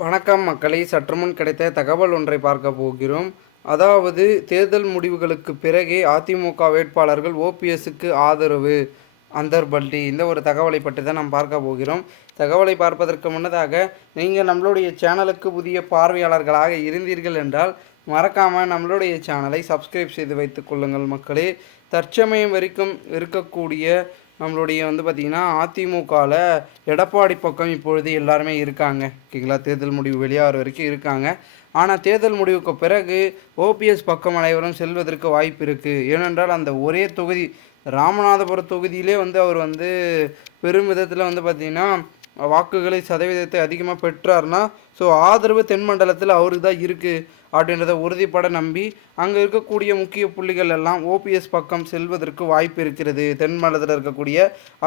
வணக்கம் மக்களை, சற்றுமுன் கிடைத்த தகவல் ஒன்றை பார்க்க போகிறோம். அதாவது தேர்தல் முடிவுகளுக்கு பிறகே அதிமுக வேட்பாளர்கள் ஓபிஎஸ்க்கு ஆதரவு அந்தர்பல்டி, இந்த ஒரு தகவலை பற்றி தான் நாம் பார்க்க போகிறோம். தகவலை பார்ப்பதற்கு முன்னதாக நீங்கள் நம்மளுடைய சேனலுக்கு புதிய பார்வையாளர்களாக இருந்தீர்கள் என்றால் மறக்காமல் நம்மளுடைய சேனலை சப்ஸ்கிரைப் செய்து வைத்துக் கொள்ளுங்கள் மக்களே. தற்சமயம் வரைக்கும் இருக்கக்கூடிய நம்மளுடைய பார்த்திங்கன்னா அதிமுகவில் எடப்பாடி பக்கம் இப்பொழுது எல்லாருமே இருக்காங்க. ஓகேங்களா, தேர்தல் முடிவு வெளியாகிற வரைக்கும் இருக்காங்க. ஆனால் தேர்தல் முடிவுக்கு பிறகு ஓபிஎஸ் பக்கம் அனைவரும் செல்வதற்கு வாய்ப்பு இருக்குது. ஏனென்றால் அந்த ஒரே தொகுதி ராமநாதபுரம் தொகுதியிலே அவர் பெரும் விதத்தில் பார்த்திங்கன்னா வாக்குகளை சதவீதத்தை அதிகமாக பெற்றார்னா ஸோ ஆதரவு தென்மண்டலத்தில் அவருக்கு தான் இருக்குது அப்படின்றத உறுதிப்பட நம்பி அங்கே இருக்கக்கூடிய முக்கிய புள்ளிகள் எல்லாம் ஓபிஎஸ் பக்கம் செல்வதற்கு வாய்ப்பு இருக்கிறது. தென்மண்டலத்தில் இருக்கக்கூடிய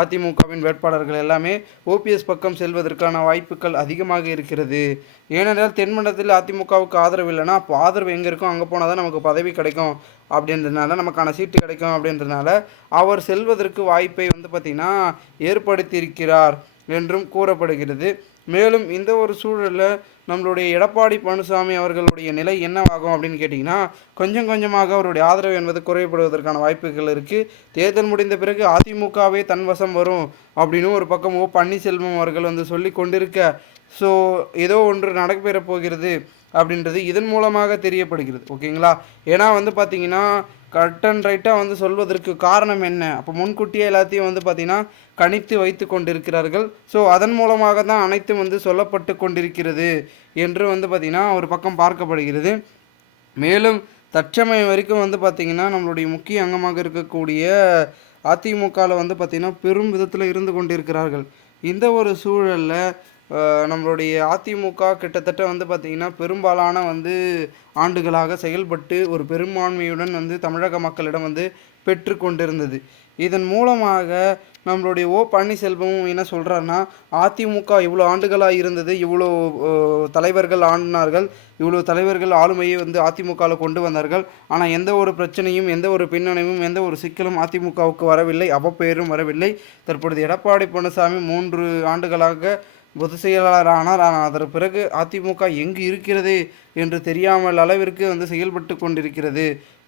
அதிமுகவின் வேட்பாளர்கள் எல்லாமே ஓபிஎஸ் பக்கம் செல்வதற்கான வாய்ப்புகள் அதிகமாக இருக்கிறது. ஏனென்றால் தென்மண்டலத்தில் அதிமுகவுக்கு ஆதரவு இல்லைன்னா அப்போ ஆதரவு எங்கே இருக்கும், அங்கே போனால் தான் நமக்கு பதவி கிடைக்கும் அப்படின்றதுனால, நமக்கான சீட்டு கிடைக்கும் அப்படின்றதுனால அவர் செல்வதற்கு வாய்ப்பை பார்த்திங்கன்னா ஏற்படுத்தியிருக்கிறார் என்றும் கூறப்படுகிறது. மேலும் இந்த ஒரு சூழலில் நம்மளுடைய எடப்பாடி பழனிசாமி அவர்களுடைய நிலை என்னவாகும் அப்படின்னு கேட்டிங்கன்னா, கொஞ்சம் கொஞ்சமாக அவருடைய ஆதரவு என்பது குறைபடுவதற்கான வாய்ப்புகள் இருக்குது. தேர்தல் முடிந்த பிறகு அதிமுகவே தன்வசம் வரும் அப்படின்னு ஒரு பக்கம் பன்னீர்செல்வம் அவர்கள் சொல்லி கொண்டிருக்க, ஸோ ஏதோ ஒன்று நடைபெறப் போகிறது அப்படின்றது இதன் மூலமாக தெரியப்படுகிறது. ஓகேங்களா, ஏன்னா பார்த்திங்கன்னா கட் அண்ட் ரைட்டாக சொல்வதற்கு காரணம் என்ன, அப்போ முன்கூட்டியே எல்லாத்தையும் பார்த்திங்கன்னா கணித்து வைத்து கொண்டிருக்கிறார்கள். ஸோ அதன் மூலமாக தான் அனைத்தும் சொல்லப்பட்டு கொண்டிருக்கிறது என்று பார்த்திங்கன்னா ஒரு பக்கம் பார்க்கப்படுகிறது. மேலும் தற்சமயம் வரைக்கும் பார்த்திங்கன்னா நம்மளுடைய முக்கிய அங்கமாக இருக்கக்கூடிய அதிமுகவில் பார்த்திங்கன்னா பெரும் விதத்தில் இருந்து கொண்டிருக்கிறார்கள். இந்த ஒரு சூழலில் நம்மளுடைய அதிமுக கிட்டத்தட்ட பார்த்திங்கன்னா பெரும்பாலான ஆண்டுகளாக செயல்பட்டு ஒரு பெரும்பான்மையுடன் தமிழக மக்களிடம் பெற்று கொண்டிருந்தது. இதன் மூலமாக நம்மளுடைய பன்னீர்செல்வமும் என்ன சொல்கிறாருன்னா, அதிமுக இவ்வளோ ஆண்டுகளாக இருந்தது, இவ்வளோ தலைவர்கள் ஆண்டினார்கள், இவ்வளோ தலைவர்கள் ஆளுமையை அதிமுகவில் கொண்டு வந்தார்கள். ஆனால் எந்த ஒரு பிரச்சனையும், எந்த ஒரு பின்னணியும், எந்த ஒரு சிக்கலும் அதிமுகவுக்கு வரவில்லை, அவப்பெயரும் வரவில்லை. தற்பொழுது எடப்பாடி பழனிசாமி 3 ஆண்டுகளாக பொதுச் செயலாளரானார். ஆனால் அதற்கு பிறகு அதிமுக எங்கு இருக்கிறது என்று தெரியாமல் அளவிற்கு செயல்பட்டு கொண்டிருக்கிறது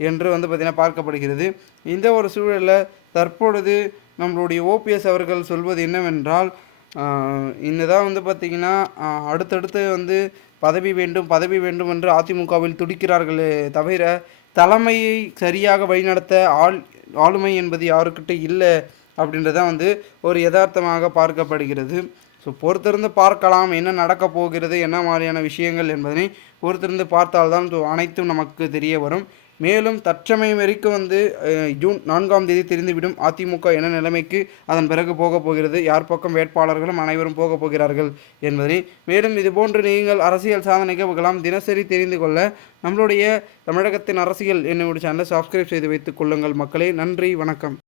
என்று பார்த்திங்கன்னா பார்க்கப்படுகிறது. இந்த ஒரு சூழலில் தற்பொழுது நம்மளுடைய ஓபிஎஸ் அவர்கள் சொல்வது என்னவென்றால், இன்னதான் பார்த்திங்கன்னா அடுத்தடுத்து பதவி வேண்டும் என்று அதிமுகவில் துடிக்கிறார்களே தவிர தலைமையை சரியாக வழிநடத்த ஆளுமை என்பது யாருக்கிட்ட இல்லை அப்படின்றதான் ஒரு யதார்த்தமாக பார்க்கப்படுகிறது. ஸோ பொறுத்திருந்து பார்க்கலாம் என்ன நடக்கப் போகிறது, என்ன மாதிரியான விஷயங்கள் என்பதனை பொறுத்திருந்து பார்த்தால்தான் அனைத்தும் நமக்கு தெரிய வரும். மேலும் தற்சமயம் வரைக்கும் ஜூன் 4ஆம் தேதி தெரிந்துவிடும் அதிமுக என்ன நிலைமைக்கு அதன் பிறகு போகப் போகிறது, யார் பக்கம் வேட்பாளர்களும் அனைவரும் போகப் போகிறார்கள் என்பதனை. மேலும் இதுபோன்று நீங்கள் அரசியல் சாதனைக்கு தினசரி தெரிந்து கொள்ள நம்மளுடைய தமிழகத்தின் அரசியல் என்னுடைய சேனலை சப்ஸ்கிரைப் செய்து வைத்துக் கொள்ளுங்கள் மக்களே. நன்றி, வணக்கம்.